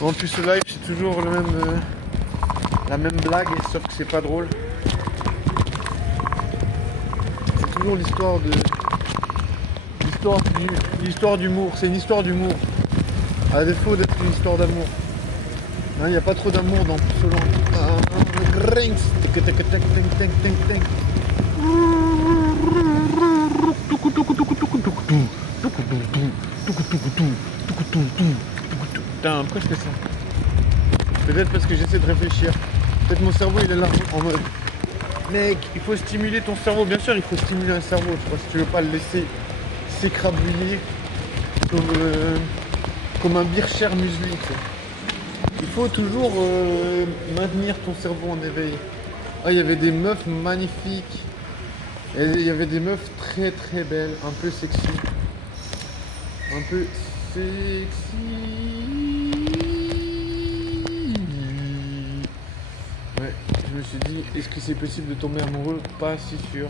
En plus ce live c'est toujours le même, la même blague, sauf que c'est pas drôle. C'est toujours l'histoire d'humour, c'est une histoire d'humour. À défaut d'être une histoire d'amour. Il n'y a pas trop d'amour dans tout ce long. Putain, pourquoi je fais ça? Peut-être parce que j'essaie de réfléchir. Peut-être mon cerveau il est là en mode mec, il faut stimuler ton cerveau. Bien sûr il faut stimuler un cerveau, tu vois, si tu veux pas le laisser s'écrabouiller comme un bircher muesli. Il faut toujours maintenir ton cerveau en éveil. Ah, il y avait des meufs magnifiques. Et il y avait des meufs très très belles, un peu sexy. Un peu sexy. Ouais, je me suis dit, est-ce que c'est possible de tomber amoureux? Pas si sûr.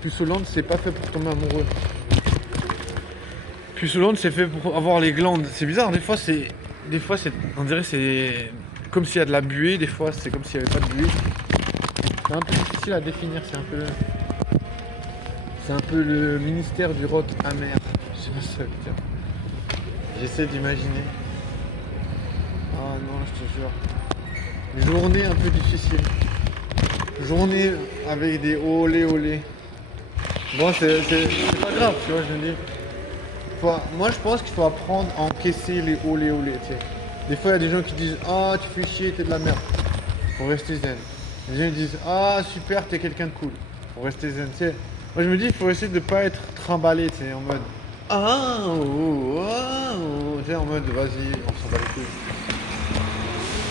Puce Hollande, c'est pas fait pour tomber amoureux. Puce Hollande, c'est fait pour avoir les glandes. C'est bizarre, des fois, on dirait c'est comme s'il y a de la buée, des fois, c'est comme s'il n'y avait pas de buée. C'est un peu difficile à définir, c'est un peu le ministère du rock amer. Je sais pas ce que ça veut dire. J'essaie d'imaginer. Ah non, je te jure. Journée un peu difficile. Journée avec des olé olé. Bon, c'est pas grave, tu vois, je me dis. Moi, je pense qu'il faut apprendre à encaisser les olé olé, tu sais. Des fois, il y a des gens qui disent ah, tu fais chier, t'es de la merde. Faut rester zen. Les gens ils disent ah, super, t'es quelqu'un de cool. Faut rester zen, tu sais. Moi, je me dis, il faut essayer de pas être trimballé, tu sais, en mode ah, oh, ah, oh. Tu sais, en mode vas-y, on s'en bat les couilles.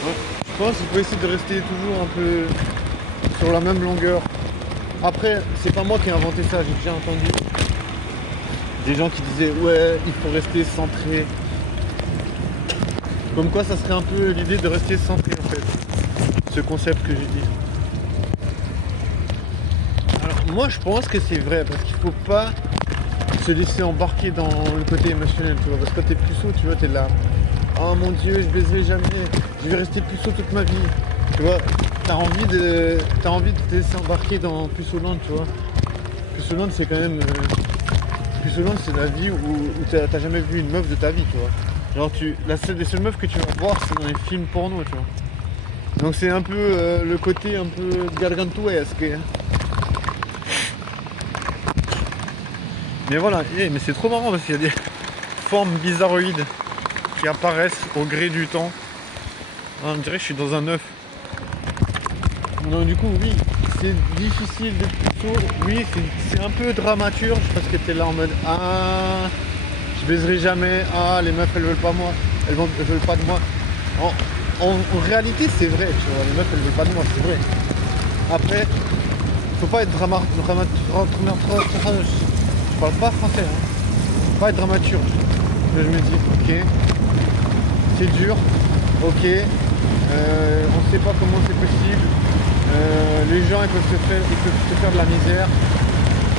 Ouais. Je pense qu'il faut essayer de rester toujours un peu sur la même longueur. Après, c'est pas moi qui ai inventé ça, j'ai déjà entendu des gens qui disaient ouais, il faut rester centré. Comme quoi ça serait un peu l'idée de rester centré en fait. Ce concept que j'ai dit. Alors moi je pense que c'est vrai parce qu'il faut pas se laisser embarquer dans le côté émotionnel, tu vois. Parce que quand t'es puceau, tu vois, t'es là. Oh mon dieu, je baiserai jamais, je vais rester puceau toute ma vie. Tu vois, t'as envie de te laisser embarquer dans Puce Hollande, tu vois. Puce Hollande c'est quand même. Puce Hollande c'est la vie où t'as jamais vu une meuf de ta vie, tu vois. Genre les seules meufs que tu vas voir c'est dans les films porno, tu vois. Donc c'est un peu le côté un peu gargantuesque. Mais voilà, mais c'est trop marrant parce qu'il y a des formes bizarroïdes qui apparaissent au gré du temps. On dirait que je suis dans un œuf. Donc du coup oui, c'est difficile de plutôt. Oui, c'est un peu dramaturge parce que t'es là en mode ah, je baiserai jamais, ah les meufs elles veulent pas moi, elles veulent pas de moi. En réalité c'est vrai, tu vois, les meufs elles veulent pas de moi, c'est vrai. Après, faut pas être dramaturge. Je parle pas français, hein. Faut pas être dramaturge. Là, je me dis, ok, c'est dur, ok, on sait pas comment c'est possible. Les gens ils peuvent te faire de la misère.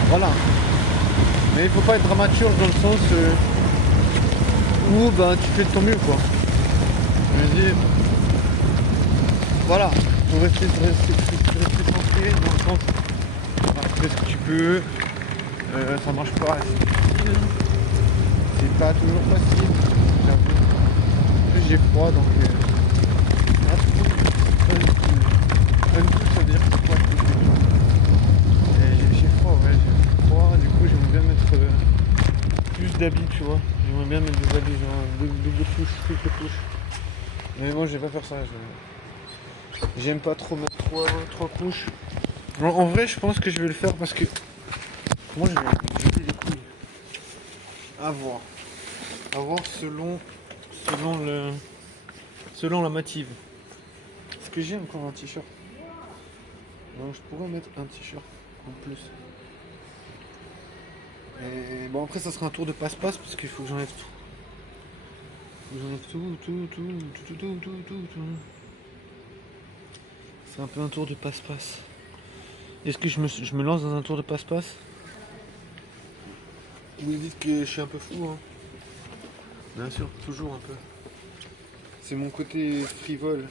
Voilà. Mais il faut pas être dramaturge dans le sens où ben, tu fais de ton mieux quoi. Je me dis voilà, faut rester centré dans le sens tu fais ce que tu peux, ça marche pas, c'est pas toujours facile, j'avoue. En plus j'ai froid donc un tout ça veut dire que c'est froid. Et j'ai froid, ouais, j'ai froid, du coup j'aimerais bien mettre plus d'habits, tu vois. J'aimerais bien mettre des habits, genre double couche, triple couche. Mais moi je vais pas faire ça. J'aime pas trop mettre trois couches. En vrai je pense que je vais le faire parce que moi je vais jeter les couilles. À voir. À voir selon la motive. Est-ce que j'ai encore un t-shirt? Non, je pourrais mettre un t-shirt en plus. Et bon après ça sera un tour de passe-passe parce qu'il faut que j'enlève tout. Tout. C'est un peu un tour de passe-passe. Est-ce que je me lance dans un tour de passe-passe? Vous me dites que je suis un peu fou, hein? Bien sûr, toujours un peu. C'est mon côté frivole.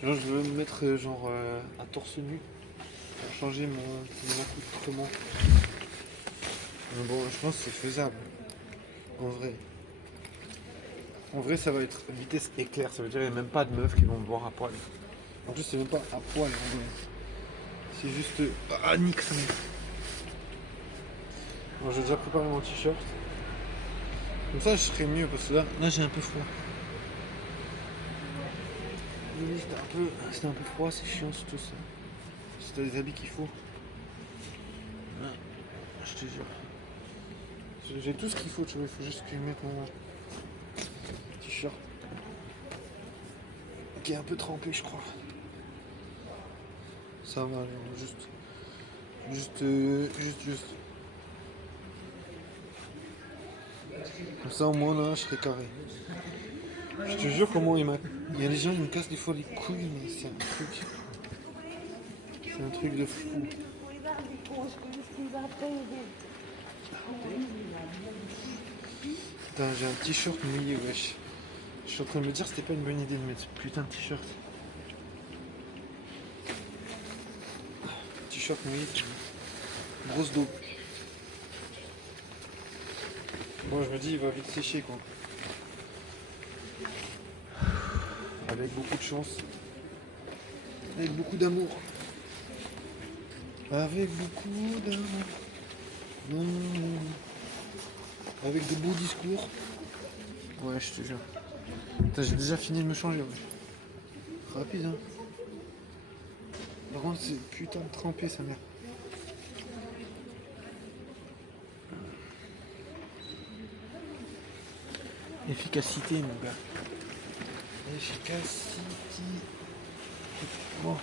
Genre, je veux me mettre à torse nu pour changer mon accoutrement. Mais bon, je pense que c'est faisable. En vrai. En vrai, ça va être vitesse éclair. Ça veut dire qu'il n'y a même pas de meufs qui vont me voir à poil. En plus, c'est même pas à poil en vrai. C'est juste. Ah, nique ça. Bon, j'ai déjà préparé mon t-shirt. Comme ça, je serais mieux parce que là j'ai un peu froid. Oui, c'était un peu froid, c'est chiant surtout ça. Si t'as des habits qu'il faut. Ouais, je te jure. J'ai tout ce qu'il faut, tu vois, il faut juste que je mette mon t-shirt. Qui est un peu trempé, je crois. Ça va, juste. Comme ça, au moins, là, je serai carré. Je te jure comment il y a des gens qui me cassent des fois les couilles, mais c'est un truc. C'est un truc de fou. Putain, j'ai un t-shirt mouillé, wesh. Je suis en train de me dire que c'était pas une bonne idée de mettre ce putain de t-shirt. T-shirt mouillé, grosse d'eau. Moi je me dis il va vite sécher quoi. Avec beaucoup de chance. Avec beaucoup d'amour. Avec beaucoup d'amour. Non. Avec de beaux discours. Ouais, je te jure. Putain, j'ai déjà fini de me changer. Ouais. Rapide, hein. Par contre, c'est putain de trempé, sa mère. Efficacité, mon gars. Efficacité. Bon.